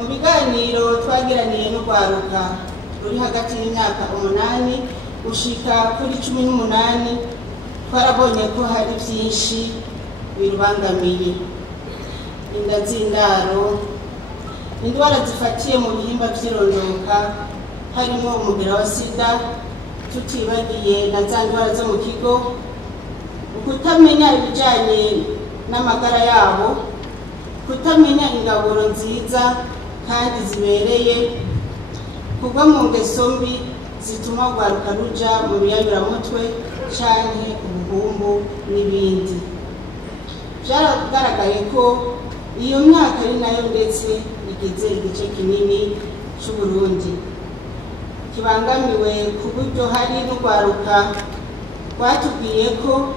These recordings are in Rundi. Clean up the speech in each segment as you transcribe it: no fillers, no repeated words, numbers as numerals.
Mu biganiro twagiraniye n'urwaruka ruri hagati y'imyaka 8 gushika kuri 18 twarabonye ko hari byinshi birubangamiye: inda z'indaro, indwara zifatiye mu bihimba by'irondoka harimo umugera wa sida, tutibagiye na za ndwara zo mu kigo, ukutamenya ibijyanye n'amagara yabo, kutamenya ingaburo nziza kandi zibereye, kugwa mu ngeso mbi zituma urwaruka ruja mu biyayuramutwe canke ubuhumbu n'ibindi. Byaragaragaye ko iyo myaka ari nayo ndetse igize igice kinini c'Uburundi kibangamiwe ku buryo hari n'urwaruka rwatubwiye ko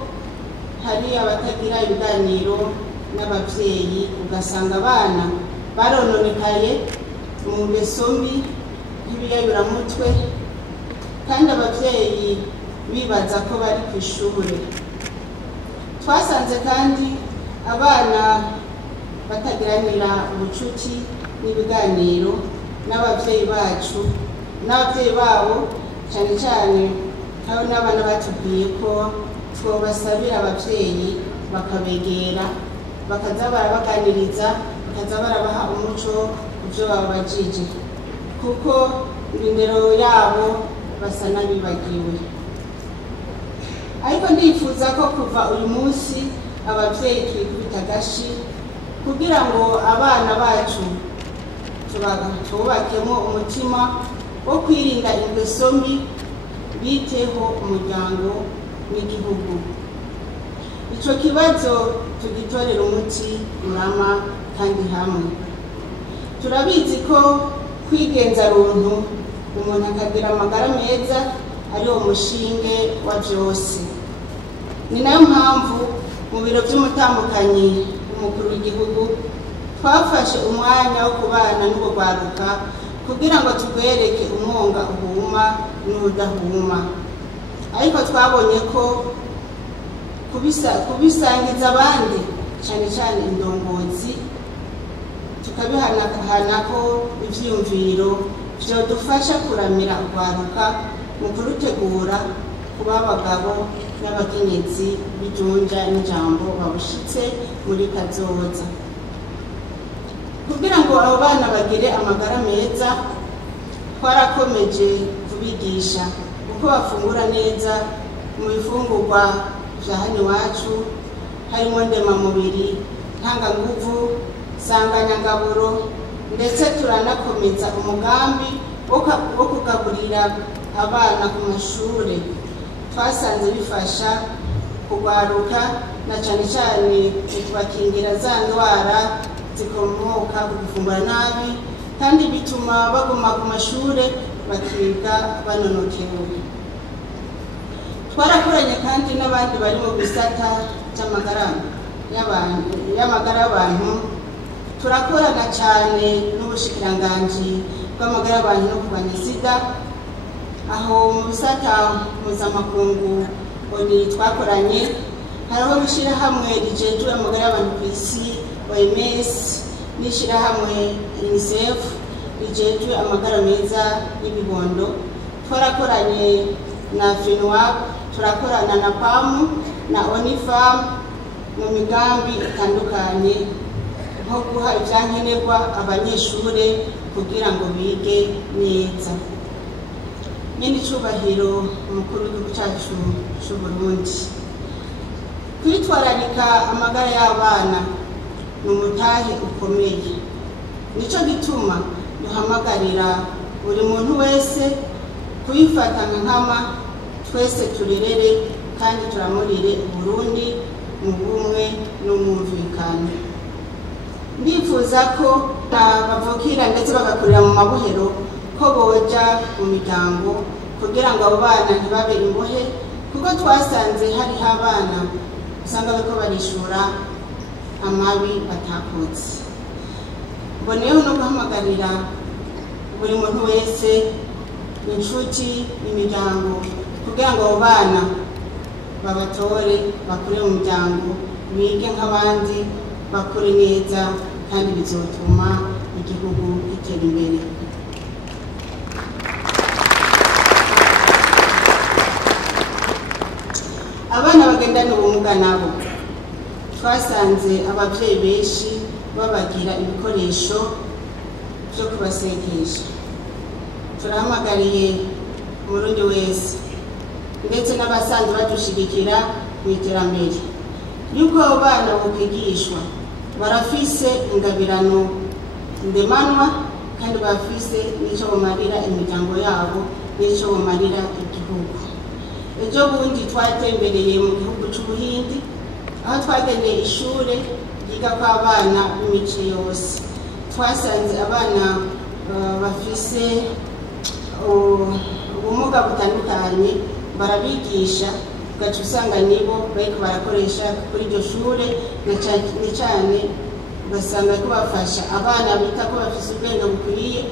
hari abatagira ibiganiro n'abavyeyi, ugasanga abana barononekaye mu ngeso mbi nk'ibiyayuramutwe kandi abavyeyi bibaza ko bari ku ishure. Twasanze kandi abana batagiranira ubucuti n'ibiganiro n'abavyeyi bacu n'abavyeyi babo, cyane cyane aho n'abana batubwiye ko twobasabira abavyeyi bakabegera bakaza barabaganiriza, bakaza barabaha umuco ivyo babajije, kuko indero yabo basa n'abibagiwe. Ariko ndifuza ko kuva uyu munsi abavyeyi twikubita agashi kugira ngo abana bacu tubakemo umutima wo kwirinda ingeso mbi, biteho umuryango n'igihugu. Ico kibazo tugitorera umuti urama kandi hamwe. Turabizi ko kwigenza runtu umuntu akagira amagara meza ari wo mushinge wa byose. Ni nayo mpamvu mu biro by'umutambukanyi umukuru w'igihugu twafashe umwanya wo kubana n'urwaruka kugira ngo tugwereke umwonga uhuma n'udahuma. Ariko twabonye ko kubisangiza abandi, cyane cyane indongozi, tukabihanahana ko ivyiyumviro vyodufasha kuramira urwaruka mu kurutegura kuba abagabo n'abakenyezi bijunja n'ijambo babushitse muri kazoza. Kugira ngo abo bana bagire amagara meza, twarakomeje kubigisha uko bafungura neza mu bifungurwa vya hano iwacu, harimo ndemamubiri, ntanganguvu, sanganyangaburo, ndetse turanakomeza umugambi wo kugaburira abana ku mashure. Twasanze bifasha kugwaruka na cyane cyane kubakingira za ndwara zikomoka ku gufungura nabi, kandi bituma baguma ku mashure bakiga banonokewe. Twarakoranye kandi n'abandi bari mu bisata cy'amagara y'abantu. Turakorana cyane n'ubushikiranganji bw'amagara y'abantu no kurwanya sida, aho mu bisata mpuzamakungu twakoranye. Hariho n'ishirahamwe rijejwe amagara y'abantu ku isi OMS n'ishirahamwe UNICEF rijejwe amagara meza y'ibibondo. Twarakoranye na FINWAP, turakorana na PAM na ONIFAM mu migambi itandukanye nko guha ivyankenerwa abanyeshure kugira ngo bige neza. Nyine icubahiro umukuru w'igihugu cyacu c'Uburundi, kwitwararika amagara y'abana ni umutahe ukomeye. Nico gituma duhamagarira buri muntu wese kuyifata nkama, twese turerere kandi turamurire Burundi mu bumwe n'umwumvikano. Ndifuza ko bavukira ndetse bagakurira mu mabohero ko boja mu miryango kugira ngo abo bana ntibabe imbohe, kuko twasanze hariho abana usanga bariko barishura amabi batakoze. Mboneyeho no guhamagarira buri muntu wese, inshuti, imiryango, kugira ngo abo bana babatore bakure mu muryango, bige nk'abandi, bakure neza, kandi bizotuma igihugu ubumuga nabo twasanze abavyeyi benshi babagira ibikoresho byo kubasekesha. Turahamagariye umurundi wese ndetse n'abasanzwe badushigikira mu iterambere yuko abo bana bokwigishwa barafise ingabirano ndemanwa kandi bafise n'icyo bumarira imiryango yabo n'icyo bumarira igihugu. Ejo bundi twatembereye mu gihugu c'Ubuhindi aho twagendeye ishure ryiga ko abana b'imico yose. Twasanze abana bafise ubumuga butandukanye barabigisha ugaca usanga nibo bariko barakoresha kuri iryo shure ni cane ugasanga ko bafasha abana bita ko bafise ubwenge bukwiye.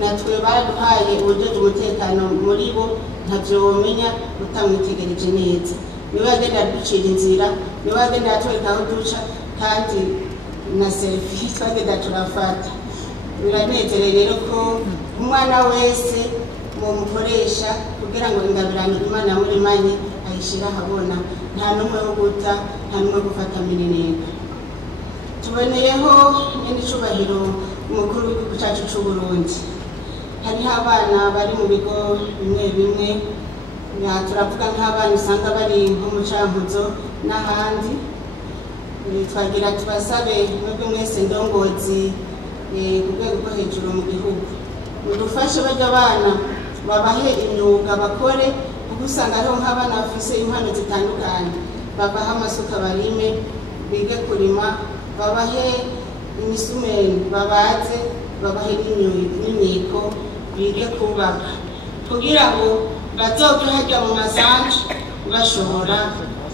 Natwe baraduhaye uburyo umutekano muri bo ntavyo womenya utamwitegereje neza. Niwe agenda aducira inzira, niwe agenda atwereka aho duca kandi na selfie twagenda turafata. Biranezereye rero ko umwana wese mumukoresha kugira ngo ingabirano Imana yamurimanye ayishira ahabona, nta numwe wo guta, nta numwe gufata mineneka. Tuboneyeho n'icubahiro umukuru w'igihugu cacu c'Uburundi. Hariho abana bari mu bigo bimwe bimwe, turavuga nk'abana usanga bari nko mu Cankuzo n'ahandi. Twagira tubasabe mwebwe mwese ndongozi ku rwego rwo hejuru mu gihugu mudufashe barya abana babahe imyuga bakore, kuko usanga hariho nk'abana bafise impano zitandukanye. Babahe amasuka barime, bige kurima, babahe imisumeni babaze, babahe n'imyiko bige kubaka, kugira ngo bazoke harya mu masanje bashobora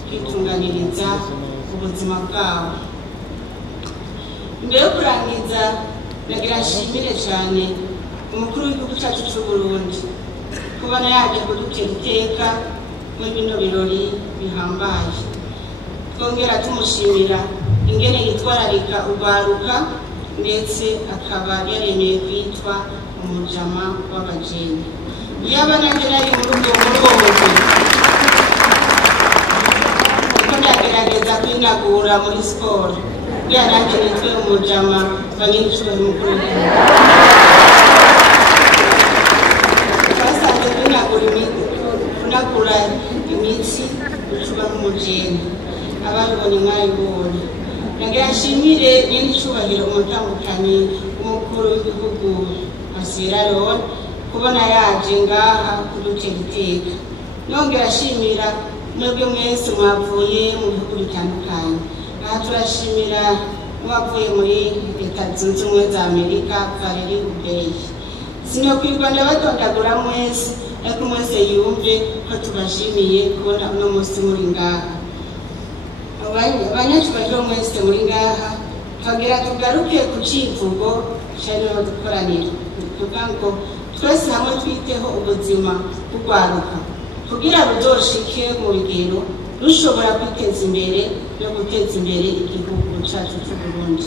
kwitunganiriza ubuzima bwabo. Mbere yo kurangiza ndagira nshimire cyane umukuru w'igihugu cyacu c'Uburundi kubona yaje kudutera iteka muri bino birori bihambaye. Twongera tumushimira ingene yitwararika urwaruka ndetse akaba yaremeye kwitwa umujama w'abajeni. Yaba nanjye nari muri ubwo burongozi kuko ndagerageza kwinagura muri siporo kugira nanjye nitwe umujama banyine icubahiro umukuru w'igihugu. Twasanze kunagura imitsi ucuba nk'umujeni, ababibonye mwabibonye. Ndagira nshimire nyine icubahiro umutambukanyi w'umukuru w'igihugu wa Sierra Leone kubona yaje ngaha kudutera iteka. Nongera nshimira mwebwe mwese mwavuye mu bihugu bitandukanye. Aha turashimira mwavuye muri Leta Zunze Ubumwe za Amerika, Valeri Ubey. Sinokwirwa ndabadondagura mwese, ariko mwese yumve ko tubashimiye kubona uno munsi muri ngaha. Abanyacubahiro mwese muri ngaha, twagira tugaruke ku civugo carimo dukoranira, tuvuga ngo twese hamwe twiteho ubuzima bw'urwaruka kugira ruzoshike mu rugero rushobora kwiteza imbere no guteza imbere igihugu cacu c'Uburundi.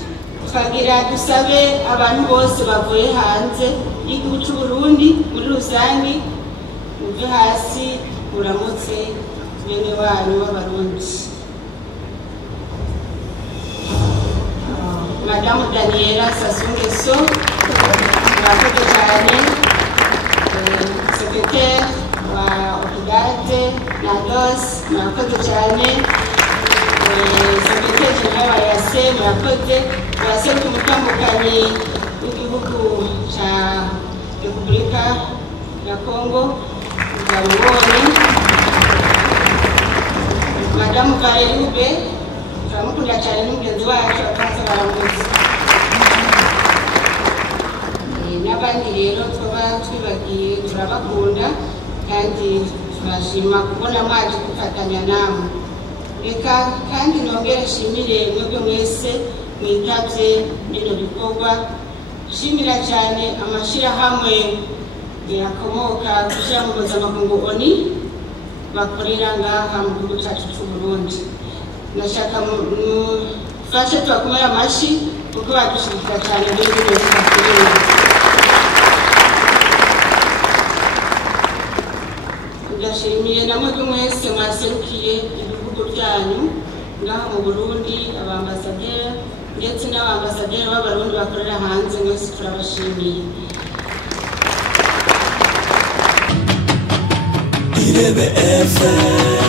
Twagira dusabe abantu bose bavuye hanze y'igihugu c'Uburundi muri rusangi muve hasi muramutse bene wanyu b'Abarundi. Madamu Daniela Sasungeso, murakoze cyane. Secrétaire wa Okidate Nados, murakoze cyane. Secrétaire General wa Yase, murakoze. Waseruka umutambukanyi w'igihugu ca Repubulika ya Kongo, murabibonye. Madamu Valeri Ubey, turamukunda cyane n'umugenzi wacu akaza baramuzi. N'abandi rero twaba twibagiye turabakunda kandi turashima kubona mwaje gufatanya namwe. Reka kandi nongere nshimire mwebwe mwese mwitavye bino bikorwa. Shimira cyane amashirahamwe yakomoka kuja mu mpuzamakungu ONU bakorera ngaha mu gihugu cacu c'Uburundi. Nashaka mufashe tubakomere amashi kuko badushigikira cyane muri bino bikorwa. Ndashimiye namwe mwese mwaserukiye igihugu byanyu ngaho mu Burundi, abambasaderi ndetse n'abambasaderi b'abarundi bakorera hanze, mwese turabashimiye. Irebe FM